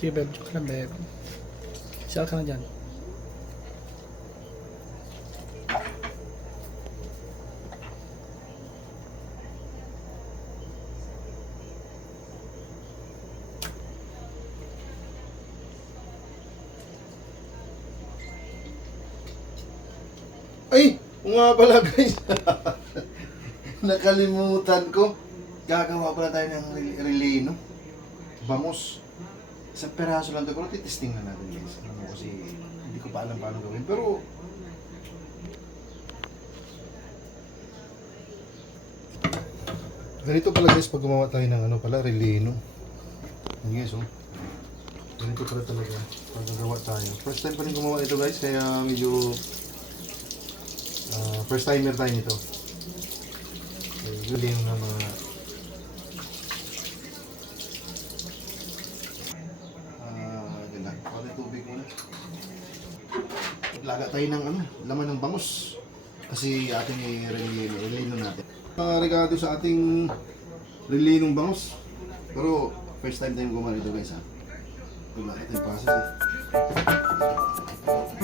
Sige, babe. Joke lang, babe. Saan ka na dyan? Ay! Oo nga pala guys. Nakalimutan ko. Gagawa pala tayo ng relay, no? Bangus. Isang peraso lang ito. Pero titesting na natin guys. Ano, kasi hindi ko pa alam paano gawin. Pero ganito pala guys pag gumawa tayo ng ano pala, relay, no? Yan guys, oh. Ganito pala talaga pag gagawa tayo. First time pa rin gumawa ito guys. Kaya medyo first timer tayo nito. Relay ng mga ganda. Pwede tubig muna. Laga tayo ng ano, laman ng bangus. Kasi ating relay natin. Mga regalo sa ating relay ng bangus. Pero first time tayo gumawa nito guys, ha. Wala ito yung process eh.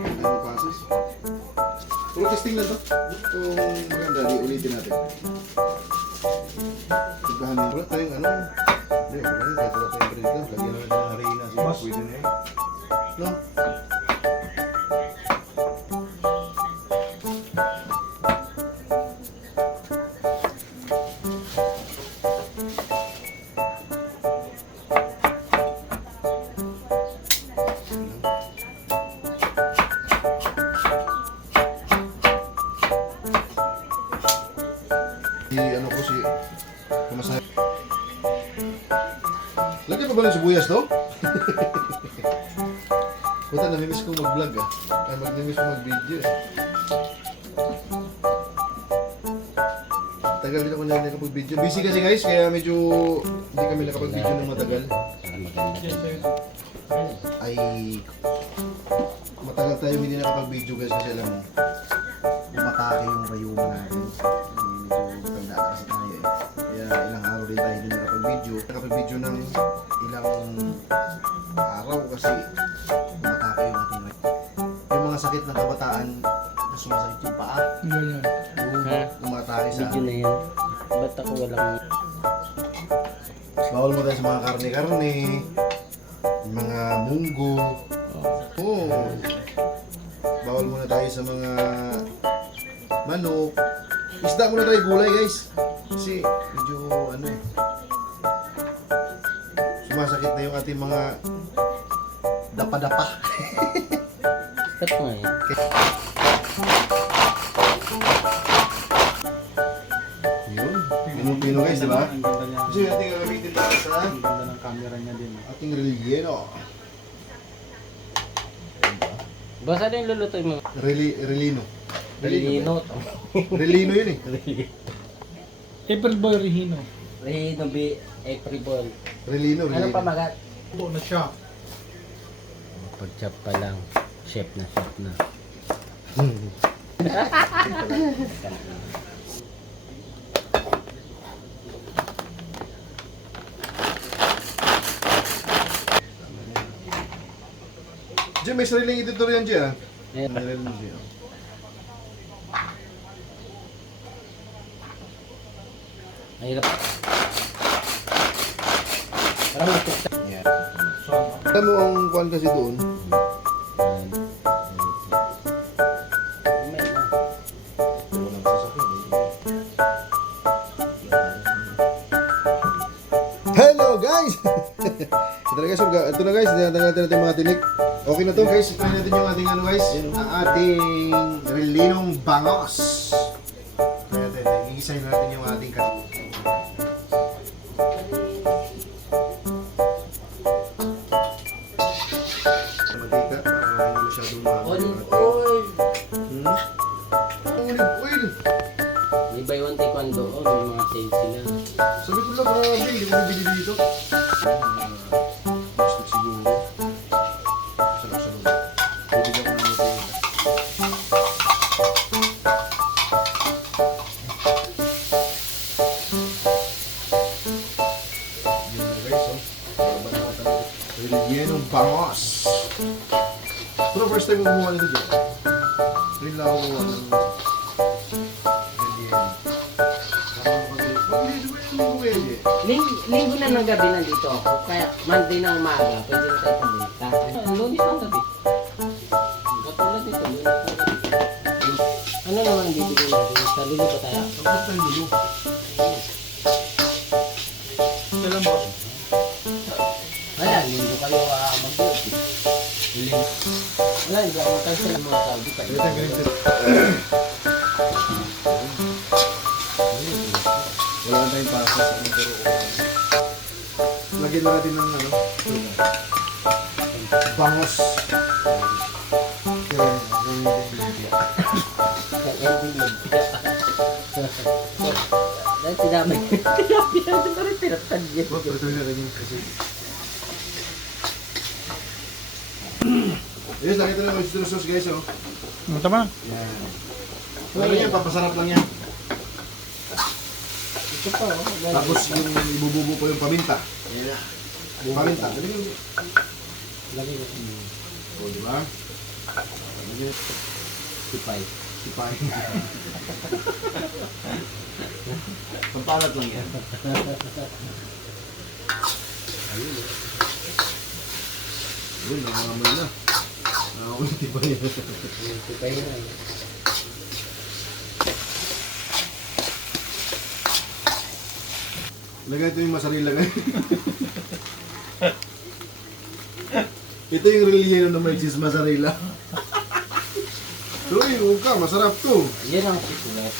Wala yung process. Pero testing lang to. Kung maganda, ulitin natin. Tigbahan mo. Wala tayong ano. Hindi, wala yun. Kahit wala tayong bread ka. Lagyan natin ng harina. Sige, pwede na yun. No? Ano ko si kumasaya. Lagyan pa ba ng sibuyas to? Puta, namimiss kong mag-vlog ah. Ay, namimiss kong mag-video eh. Tagal din ako na nakapag-video. Busy kasi guys, kaya medyo hindi kami nakapag-video ng matagal. Ay, matagal tayo hindi nakapag-video guys kasi alam mo, umatake yung rayuma natin. Medyo tanda kasi tayo eh. Kaya ilang araw din tayo hindi nakapag-video. Nakapag-video ng ilang araw kasi umatake yung ating rayuma. Yung mga sakit ng kabataan na sumasakit yung paa. Ganyan. Umatake sa Video na yun. Ba't ako walang... bawal mo tayo sa mga karne-karne, mga munggo. Oo. Bawal muna tayo sa mga manok. Isda muna tayo, gulay guys. Kasi medyo ano eh. Sumasakit na yung ating mga dapa-dapa. Ba't nga yun? Yun. Pinong-pino guys, di ba? Ang ganda niya. Kasi yung ating gagamitin tayo sa Ang ganda ng camera niya din. ating relleno. Basta na yung lulutoy mo. Relino. Relino. Relino yun eh. April Boy Rehino. Relino B. April Ball. Relino, Ano relino. pa magat? Ito na siya. Pag-chop pa lang. Chef na, chef na. Diyan, may sariling editor yan dyan. Ayan. Meron mo siya. Mahirap. Parang matik sa... Yeah. Alam mo ang kuhan kasi doon, May na. walang sasakyan eh. Hello guys! Ito na guys, tinatanggal natin yung mga tinik. Okay na to guys, try natin yung ating ano guys, ang ating relinong bangos. Try natin, iigisahin natin yung ating kanin. Mantika para hindi masyadong Olive oil. Olive oil! May buy one take one doon. May mga sales sila. Sabi ko lang, grabe, hindi ko bibili dito. Gusto siguro. Salok-salok. Bibigyan ko ng hotel. Yun na guys, oh. Baba na ako talaga. Rellenong bangos. Pero first time ko kumuha nito dyan. Rin lang ako kumuha ng relleno. Linggo na ng gabi nandito ako. Kaya Monday ng umaga, pwede na tayo pumunta. Lunes ng gabi. Katulad dito, lunes ng gabi. Ano naman ang bibigyan natin? Sa lilo ba tayo? Ang gusto tayo dulo. Kailan ba? Wala, linggo kayo mag-duty. Linggo. Wala, hindi ako mag-cancel ng mga Saudi pa. Ito yung ganyan dito. Wala na tayong pasa sa mga pero lagyan na natin ng ano, bangos. Kaya, Dahil sinamay. Sinabi natin pa rin pinatad yan. pero ito na rin kasi. Yes, nakita na oyster sauce guys, oh. Tama na. Yan. Ano yan, papasarap lang yan. Ito pa, oh. Tapos yung ibububo ko yung paminta. Ayan na. Paminta. Dali mo. Lagi ko. O, di ba? Sipay. Sipay. Pampalat lang yan. Uy, nangangamoy na. Nangangamoy ba yan? Sipay na. Lagay ito yung masarila ngayon. Ito yung relleno na may cheese masarila. Uy, huwag ka, masarap to. Yan ang sisulat.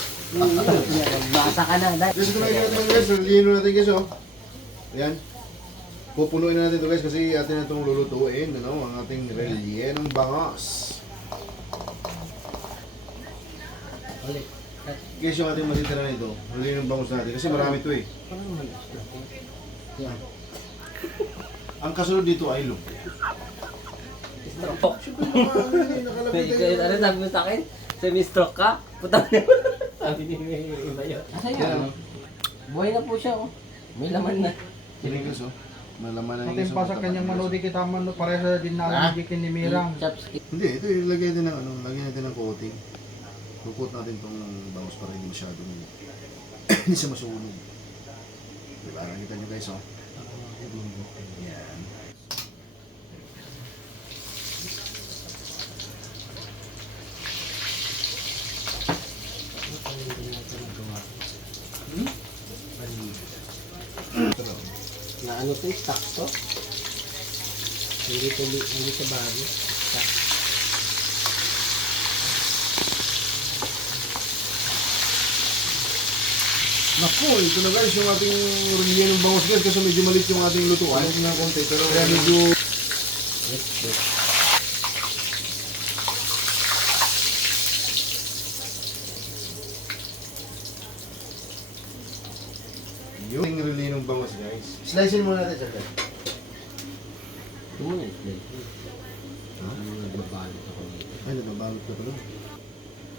Basa ka na. Dahil. Guys, kumain natin guys, relleno natin guys, oh. Ayan. Pupunuin na natin ito guys kasi atin na itong lulutuin, ano, ang ating rellenong bangos. Ulit. Guys, yung ating matitira nito, rellenong bangos natin kasi marami ito eh. Parang malas natin. Yan. Ang kasunod dito ay lumpia. Stroke. Nakalapit Ano sabi mo sa akin? Semi-stroke ka? Putang na. Sabi ni iba yun. Asa Yan, yun? Buhay na po siya, oh. May laman na. Kiling guys, oh. Malaman na Ating pa sa kanyang manodi kita man pareha din na dikin ni Mirang. Chopstick. Hindi, ito yung lagay natin ng ano, lagyan natin ng coating. Kukot natin tong bangos para hindi masyadong hindi siya masunog. Diba? Nakita nyo guys, oh. Yan. Na ano to, stock to? Hindi to bago. Stock. Naku, ito na guys yung ating rellenong bangos guys kasi medyo maliit yung ating lutuan. Ano na konti pero kaya medyo Let's go. yung rellenong bangos guys. Slicein muna natin siya guys. Ito muna i-slide. Ano nga nababalot ako dito? Ay, nababalot ka pala.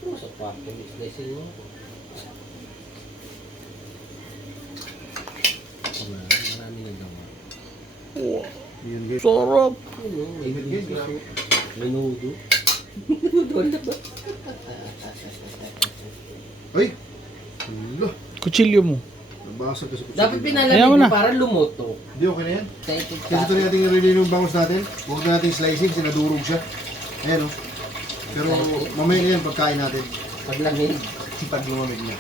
Ano sa kwarto? I-slice mo. Marami nagawa. Yun guys. Sarap! Ano? Ingat guys, grabe. Menudo. Menudo na ba? Ay! Hala! Kutsilyo mo. Nabasag kasi ko. Dapat Ayaw pinalamig na. mo para lumuto. Hindi, okay na yan. Kaya ito Kasi ito na natin yung rellenong bangos natin. Huwag na natin slicing, sinadurog siya. Ayan, oh. Pero mamaya na yan pagkain natin. paglamig. Pag lumamig na.